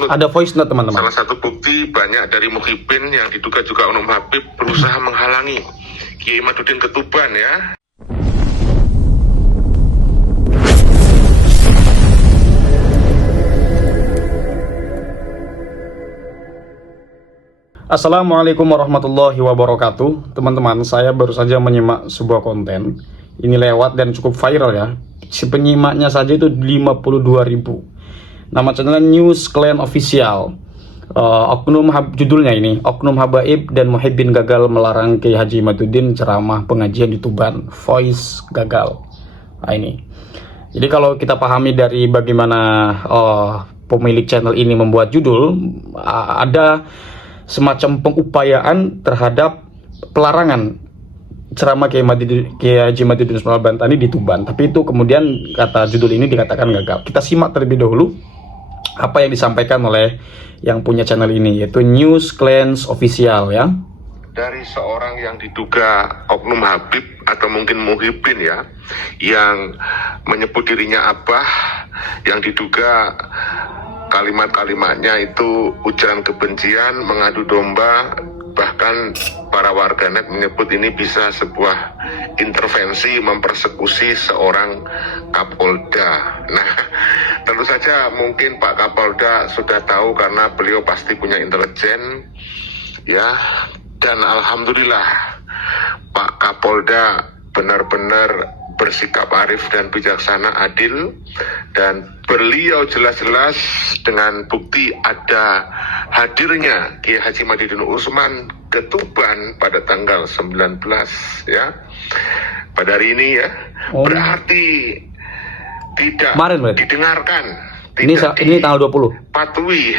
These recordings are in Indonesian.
note. Ada voice note, teman-teman. Salah satu bukti banyak dari Muhyiddin yang diduga juga Oknum Habib berusaha menghalangi Kiai Imaduddin Ketuban ya. Assalamualaikum warahmatullahi wabarakatuh. Teman-teman, saya baru saja menyimak sebuah konten. Ini lewat dan cukup viral ya. Si penyimaknya saja itu 52.000. Nama channelnya News Clan Official. Judulnya ini, Oknum Habaib dan Muhyiddin gagal melarang Kiai Haji Imaduddin ceramah pengajian di Tuban. Voice gagal. Nah ini. Jadi kalau kita pahami dari bagaimana pemilik channel ini membuat judul, ada semacam pengupayaan terhadap pelarangan ceramah Kiai Haji Imaduddin Al-Bantani di Tuban. Tapi itu kemudian kata judul ini dikatakan gagal. Kita simak terlebih dahulu apa yang disampaikan oleh yang punya channel ini, yaitu News Clans Official ya. Dari seorang yang diduga Oknum Habib atau mungkin Muhyiddin ya, yang menyebut dirinya Abah, yang diduga kalimat-kalimatnya itu ujaran kebencian, mengadu domba, bahkan para warganet menyebut ini bisa sebuah intervensi mempersekusi seorang Kapolda. Nah, tentu saja mungkin Pak Kapolda sudah tahu karena beliau pasti punya intelijen ya, dan alhamdulillah Pak Kapolda benar-benar bersikap arif dan bijaksana, adil, dan beliau jelas-jelas dengan bukti ada hadirnya Kiai Haji Imaduddin Utsman ke Tuban pada tanggal 19 ya, pada hari ini ya. Berarti tidak didengarkan, ini tanggal 20 patuhi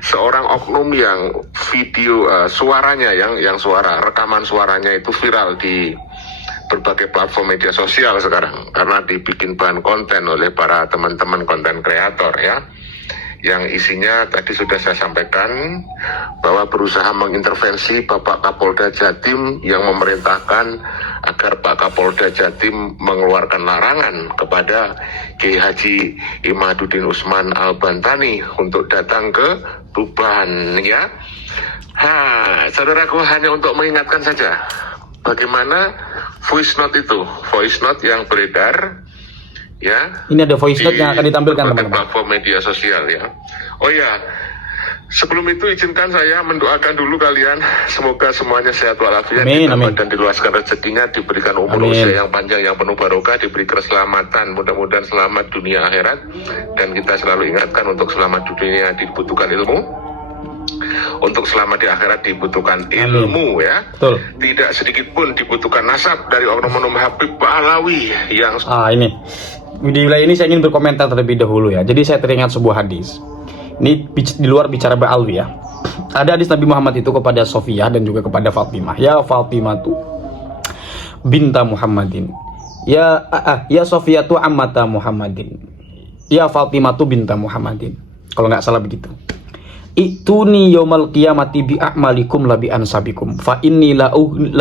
seorang oknum yang video suaranya yang suara rekaman suaranya itu viral di berbagai platform media sosial sekarang karena dibikin bahan konten oleh para teman-teman konten kreator ya, yang isinya tadi sudah saya sampaikan bahwa berusaha mengintervensi Bapak Kapolda Jatim yang memerintahkan agar Pak Kapolda Jatim mengeluarkan larangan kepada Kiai Haji Imaduddin Utsman Al-Bantani untuk datang ke Tuban ya. Saudaraku, hanya untuk mengingatkan saja bagaimana voice note itu, voice note yang beredar ya. Ini ada voice note yang akan ditampilkan teman-teman. Platform media sosial ya. Oh ya, sebelum itu izinkan saya mendoakan dulu kalian, semoga semuanya sehat walafiat, dan diluaskan rezekinya, diberikan umur usia yang panjang yang penuh barokah, diberi keselamatan, mudah-mudahan selamat dunia akhirat, dan kita selalu ingatkan untuk selamat dunia dibutuhkan ilmu. Untuk selamat di akhirat dibutuhkan ilmu ya. Betul. Tidak sedikit pun dibutuhkan nasab dari oknum Habib Pahlawi yang ini di wilayah ini saya ingin berkomentar terlebih dahulu ya. Jadi saya teringat sebuah hadis. Ini di luar bicara Ba'alwi ya. Ada hadis Nabi Muhammad itu kepada Sofiyah dan juga kepada Fatimah. Ya Fatimah tu binta Muhammadin. Ya Sofiyah tu ammata Muhammadin. Ya Fatimah tu binta Muhammadin. Kalau nggak salah begitu. Ituni yaumal qiyamati bi a'malikum la bi ansabikum fa inni la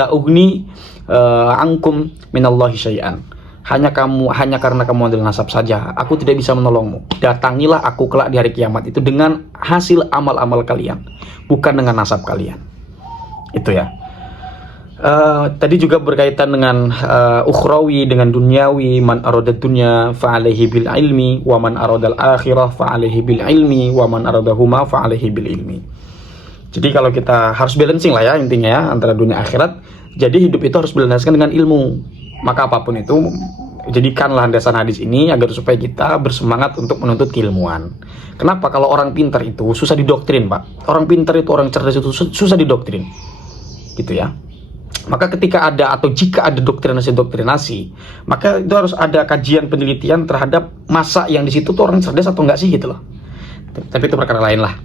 ugni ankum minallahi syai'an. Hanya karena kamu adalah nasab saja aku tidak bisa menolongmu. Datangilah aku kelak di hari kiamat itu dengan hasil amal-amal kalian, bukan dengan nasab kalian. Itu ya. Tadi juga berkaitan dengan ukhrawi, dengan duniawi. Man arada dunya fa alaihi bil ilmi wa man arada al akhirah fa alaihi bil ilmi wa man aradahuma fa alaihi bil ilmi. Jadi kalau kita harus balancing lah ya intinya ya, antara dunia akhirat. Jadi hidup itu harus dilandaskan dengan ilmu. Maka apapun itu, jadikanlah landasan hadis ini agar supaya kita bersemangat untuk menuntut keilmuan. Kenapa? Kalau orang pintar itu susah didoktrin, Pak. Orang pintar itu, orang cerdas itu susah didoktrin. Gitu ya. Maka ketika ada atau jika ada doktrinasi, maka itu harus ada kajian penelitian terhadap masa yang di situ tuh orang cerdas atau enggak sih gitu loh. Tapi itu perkara lain lah.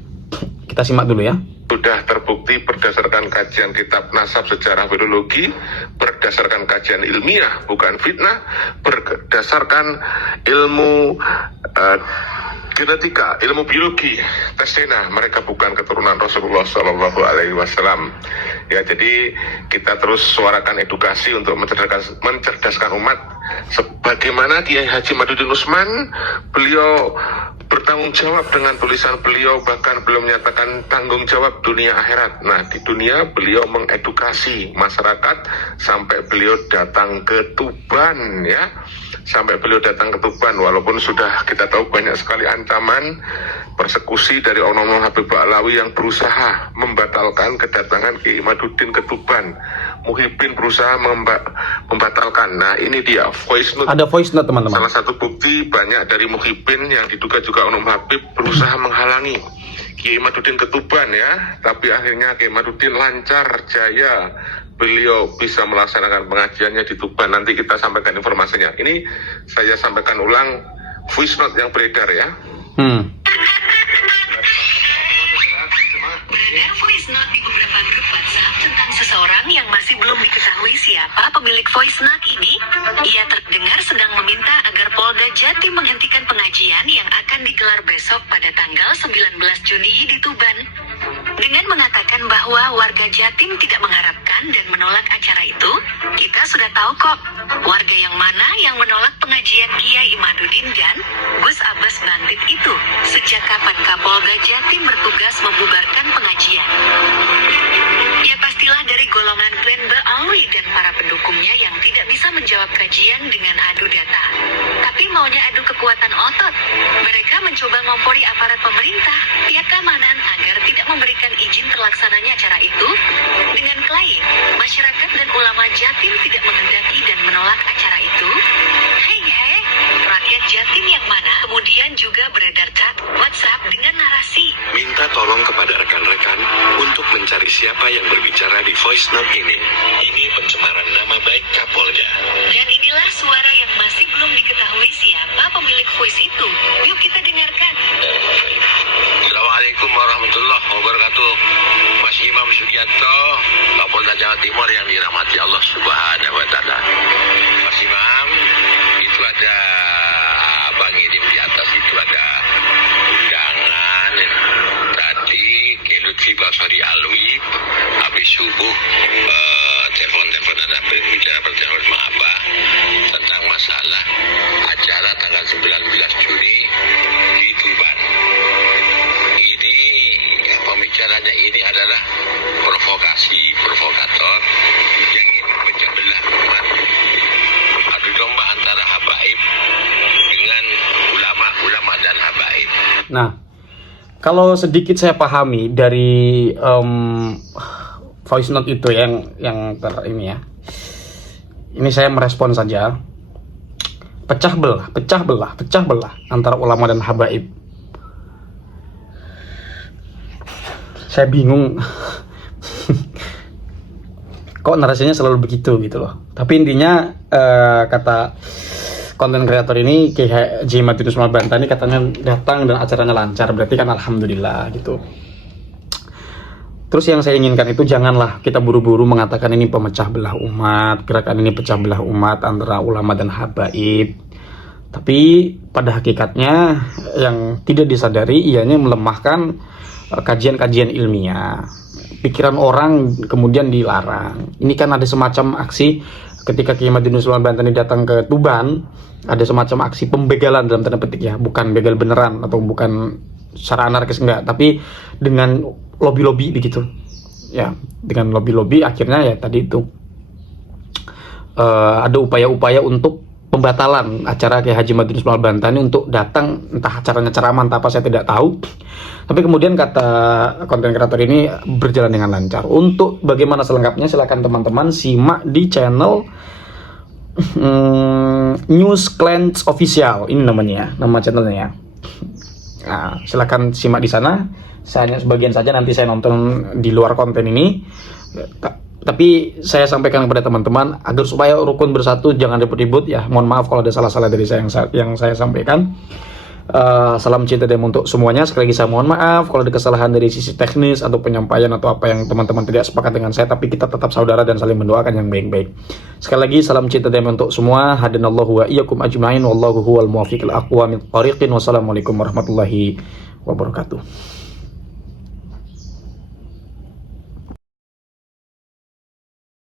Kita simak dulu ya. Sudah terbukti berdasarkan kajian kitab nasab sejarah filologi, berdasarkan kajian ilmiah bukan fitnah, berdasarkan ilmu genetika, ilmu biologi, tes DNA, mereka bukan keturunan Rasulullah Shallallahu Alaihi Wasallam. Ya, jadi kita terus suarakan edukasi untuk mencerdaskan umat. Sebagaimana Kiai Haji Imaduddin Utsman, beliau bertanggung jawab dengan tulisan beliau, bahkan belum menyatakan tanggung jawab dunia akhirat. Nah, di dunia beliau mengedukasi masyarakat sampai beliau datang ke Tuban ya. Sampai beliau datang ke Tuban, walaupun sudah kita tahu banyak sekali ancaman persekusi dari Oknum Habib Ba'alawi yang berusaha membatalkan kedatangan Kiai Imaduddin ke Tuban. Muhyiddin berusaha membatalkan. Nah, ini dia voice note. Ada voice note, teman-teman. Salah satu bukti banyak dari Muhyiddin yang diduga juga Oknum Habib berusaha menghalangi Kiai Imaduddin ke Tuban ya. Tapi akhirnya Kiai Imaduddin lancar jaya, beliau bisa melaksanakan pengajiannya di Tuban. Nanti kita sampaikan informasinya. Ini saya sampaikan ulang voice note yang beredar ya. Beredar voice note di beberapa grup WhatsApp tentang seseorang yang masih belum diketahui siapa pemilik voice note ini. Ia terdengar sedang meminta agar Polda Jatim menghentikan pengajian yang akan digelar besok pada tanggal 19 Juni di Tuban. Dengan mengatakan bahwa warga Jatim tidak mengharapkan dan menolak acara itu, kita sudah tahu kok warga yang mana yang menolak pengajian Kiai Imaduddin dan Gus Abbas Bantit itu. Sejak kapan Kapolda Jatim bertugas membubarkan pengajian? Ya pastilah dari golongan klan Ba'alawi dan para pendukungnya yang tidak bisa menjawab kajian dengan adu data. Tapi maunya adu kekuatan otot. Mereka mencoba ngompori aparat pemerintah, pihak keamanan agar tidak memberikan izin terlaksananya acara itu. Dengan klaim, masyarakat dan ulama Jatim tidak menghendaki dan menolak acara itu. Hei, rakyat Jatim yang mana? Kemudian juga beredar chat WhatsApp dengan narasi, minta tolong kepada rekan-rekan untuk mencari siapa yang berbicara di voice note ini. Ini pencemaran nama baik Kapolda. dan inilah suara yang masih belum diketahui siapa pemilik voice itu. Yuk kita dengarkan. Assalamualaikum warahmatullahi wabarakatuh. Mas Imam Sugianto, Kapolda Jawa Timur yang dirahmati Allah Subhanahu wa Ta'ala. Mas Imam, itu ada abang ngirim di atas itu ada undangan tadi ke Lutfi Basari Alwi habis subuh telepon dan bicara bertelepon sama Abah tentang masalah acara tanggal 19 Juni di Tuban. Ini pembicaranya ini adalah provokator yang ingin memecah belah umat, adu domba antara habaib dengan ulama dan habaib. Nah, kalau sedikit saya pahami dari voice note itu yang ini ya. Ini saya merespon saja. Pecah belah antara ulama dan habaib. Saya bingung. Kok narasinya selalu begitu gitu loh. Tapi intinya kata konten kreator ini Kiai Haji Imaduddin Usman Bantani katanya datang dan acaranya lancar, berarti kan alhamdulillah gitu. Terus yang saya inginkan itu janganlah kita buru-buru mengatakan ini pemecah belah umat, gerakan ini pecah belah umat antara ulama dan habaib. Tapi pada hakikatnya yang tidak disadari ianya melemahkan kajian-kajian ilmiah. Pikiran orang kemudian dilarang. Ini kan ada semacam aksi ketika Kiai Imaduddin Usman Bantani datang ke Tuban, ada semacam aksi pembegalan dalam tanda petik ya, bukan begal beneran atau bukan secara anarkis enggak, tapi dengan lobby-lobby begitu. Ya, dengan lobby-lobby akhirnya ya tadi itu ada upaya-upaya untuk pembatalan acara Kiai Haji Imaduddin Usman Bantani untuk datang, entah acaranya ceramah entah apa saya tidak tahu. Tapi kemudian kata konten kreator ini berjalan dengan lancar. Untuk bagaimana selengkapnya silakan teman-teman simak di channel News Clans Official. Ini namanya, nama channelnya ya. Nah, silakan simak di sana. Saya hanya sebagian saja, nanti saya nonton di luar konten ini. Tapi saya sampaikan kepada teman-teman agar supaya rukun bersatu, jangan ribut-ribut ya. Mohon maaf kalau ada salah-salah dari saya yang saya sampaikan. Salam cinta dan untuk semuanya. Sekali lagi saya mohon maaf kalau ada kesalahan dari sisi teknis atau penyampaian atau apa yang teman-teman tidak sepakat dengan saya, tapi kita tetap saudara dan saling mendoakan yang baik-baik. Sekali lagi salam cinta dan untuk semua. Hadanallahu wa iyyakum ajmain wallahu huwal muwaffiq ila aqwamit thoriqin. Wassalamualaikum warahmatullahi wabarakatuh.